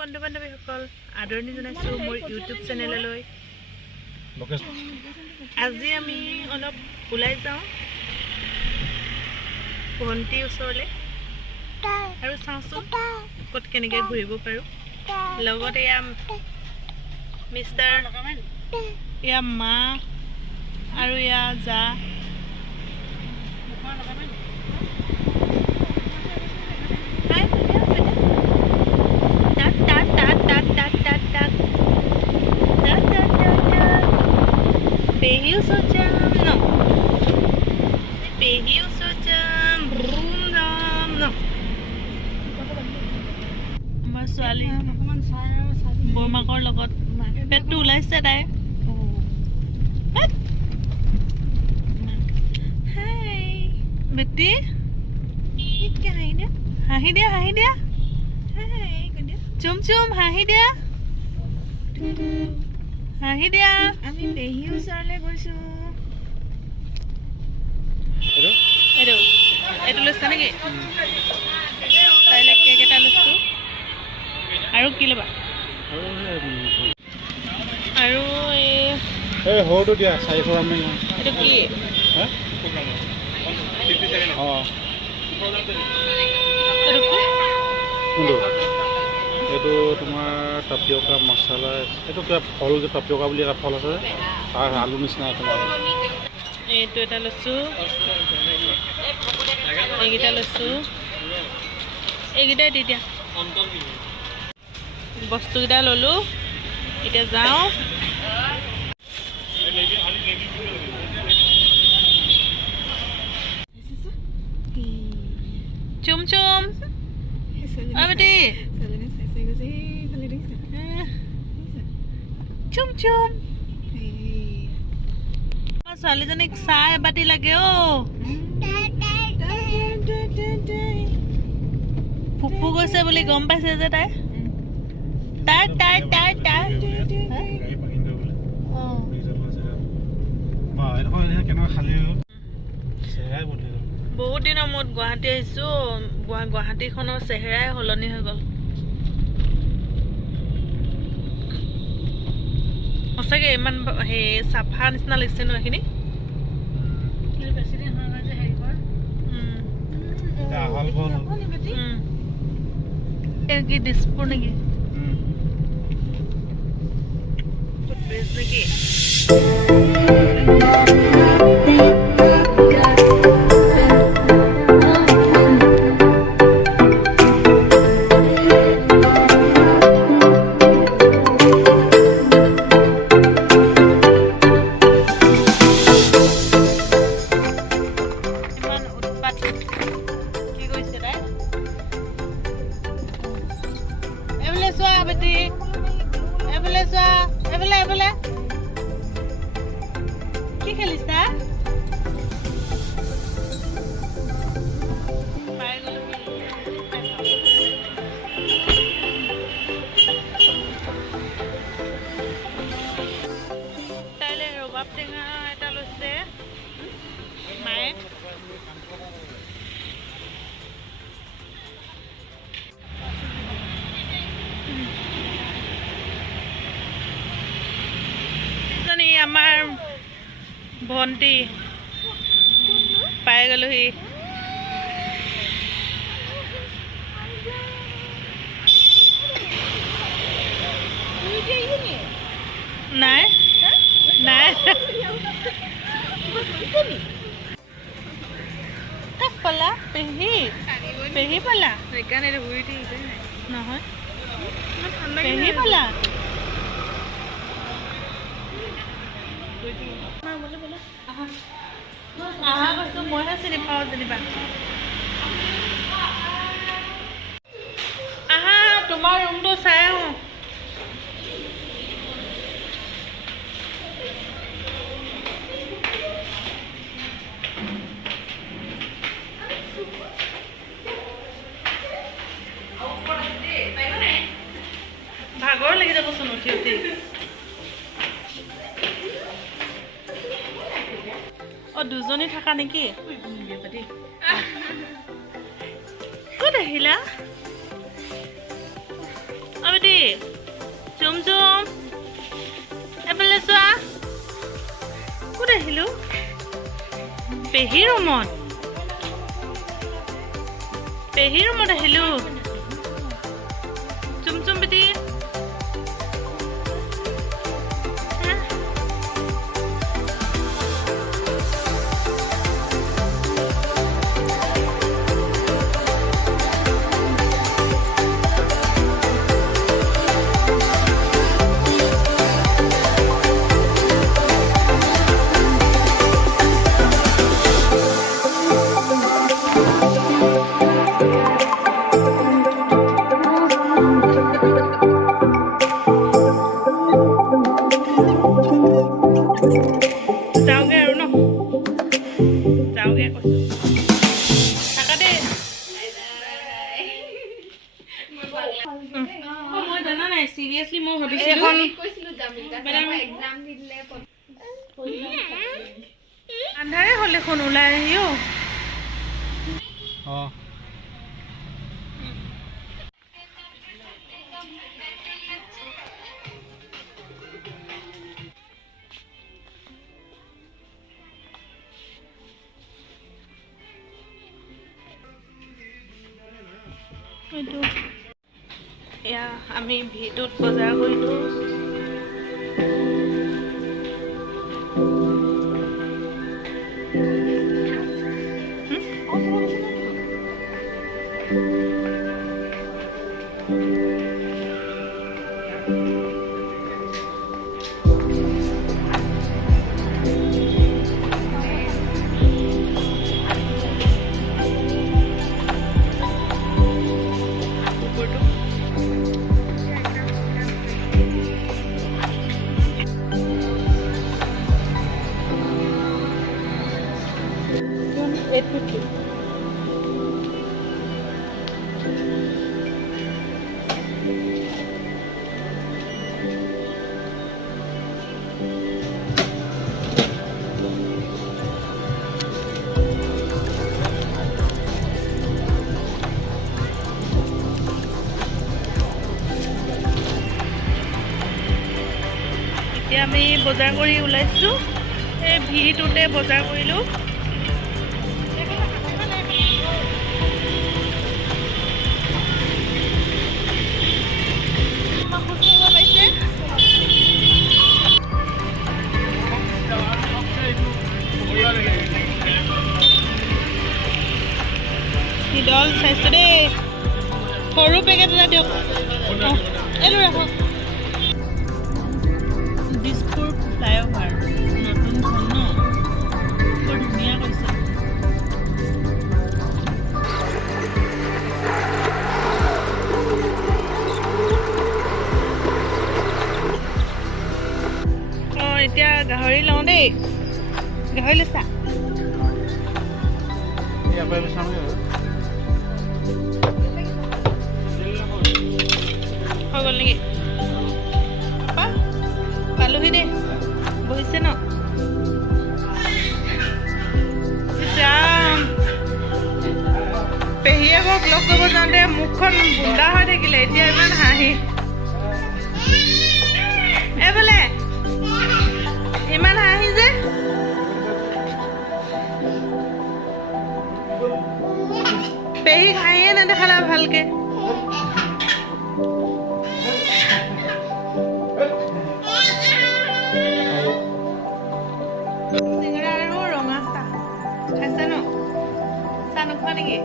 বন্ধু বান্ধৱীসকল আদৰণি জনাইছোঁ মোৰ ইউটিউব চেনেললৈ। আজি আমি অলপ ওলাই যাওঁ ভণ্টিৰ ওচৰলৈ আৰু চাওঁচোন ক'ত কেনেকৈ ঘূৰিব পাৰোঁ। লগতে এয়া মা আৰু এয়া জা Pehiu sojam no. Pehiu sojam brum ram no. Amar swali bormakor logot petu ulaise tai. Hi. Beti. Ikka hai dia. Hahi dia. Hai, kan dia. Cum hahi dia. Hahi dia. আমি পেহী ওচৰলৈ গৈছো। এইটো লৈছা নেকি? তাইলে কেক এটা লৈছো। আৰু কি ল'বা? আৰু এই হৰটো দিয়া 400 গ্ৰাম মান। এইটো কি? এইটো তোমাৰ টাপিয়কা মছলা। এইটো কিবা ফল টাপিয়কা বুলি এটা ফল আছে তাৰ আলু নিচিনা তোমাৰ। এইটো এটা লৈছো, এইকেইটা লৈছো, এইকেইটাই দি দিয়া। বস্তুকেইটা ল'লো, এতিয়া যাওঁ। চুম বেটি চুম ছোৱালীজনীক চাহ এবাটি লাগে। ফুপু গৈছে বুলি গম পাইছে যে তাই বহুত দিনৰ মূৰত গুৱাহাটী আহিছো। গুৱাহাটীখনৰ চেহেৰাই সলনি হৈ গ'ল সঁচাকে। ইমান চাফা নিচিনা লাগিছে ন এইখিনি। কি দিছপুৰ নেকি? টুথপেষ্ট নেকি? কি খেলিছা? তাইলে ৰবাব টেঙা এটা লৈছে মায়ে। আমাৰ ভণ্টি পাই গ'লোহি। নাই কাক পালা? পেহী পালা? সেইকাৰণে নহয় পেহী পালা। মইহে চিনি পাওঁ যেনিবা। আহা তোমাৰ ৰুমটো চাই আহোঁ। ভাগৰ লাগি যাবচোন উঠি উঠি। দুজনী থাকা নেকি? ক'ত আহিলা? বেটি চুম চুম এফালে চোৱা ক'ত আহিলো পেহী ৰুমত আহিলো চুম চুম বেটি যাওঁগে আৰু ন যাওঁগে কৈছো থাকা দেই মই জানা নাই চিৰিয়াছলি মই ভাবিছিলো আন্ধাৰে হ'ল এখন ওলাই আহিও এইটো এয়া আমি ভিটোত বজাৰ কৰিলোঁ এতিয়া আমি বজাৰ কৰি ওলাইছোঁ এই ভিটোতে বজাৰ কৰিলোঁ দল চাইছোঁ দেই সৰু পেকেট এটা দিয়ক এইটো ৰাখক দিছপুৰ ফ্লাইঅভাৰ নতুন হ'ল ন বৰ ধুনীয়া কৰিছে এতিয়া গাহৰি লওঁ দেই গাহৰি লৈছা হৈ গ'ল নেকি পাপা পালোহি দেই বহিছে ন পেহীয়ে মোক লগ কৰিব যাওঁতে মুখখন বুন্দা হৈ থাকিলে এতিয়া ইমান হাঁহি এইফালে ইমান হাঁহি যে পেহীক হাঁহিয়ে নেদেখালা ভালকে চিঙৰা আৰু ৰঙা চাহ খাইছে ন চাহ নোখোৱা নেকি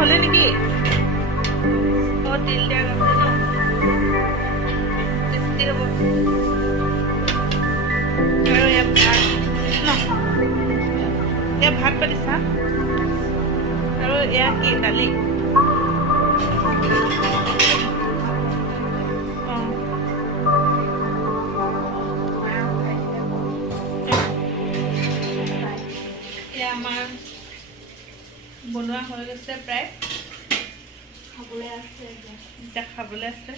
হ'লে নেকি তিল দিয়া গাহৰি ন টেষ্টি হ'ব আৰু ইয়াত ভাত ন এয়া ভাত পাতিছা আৰু এয়া কি দালি আমাৰ বনোৱা হৈ গৈছে প্ৰায় খাবলৈ আছে এতিয়া খাবলৈ আছে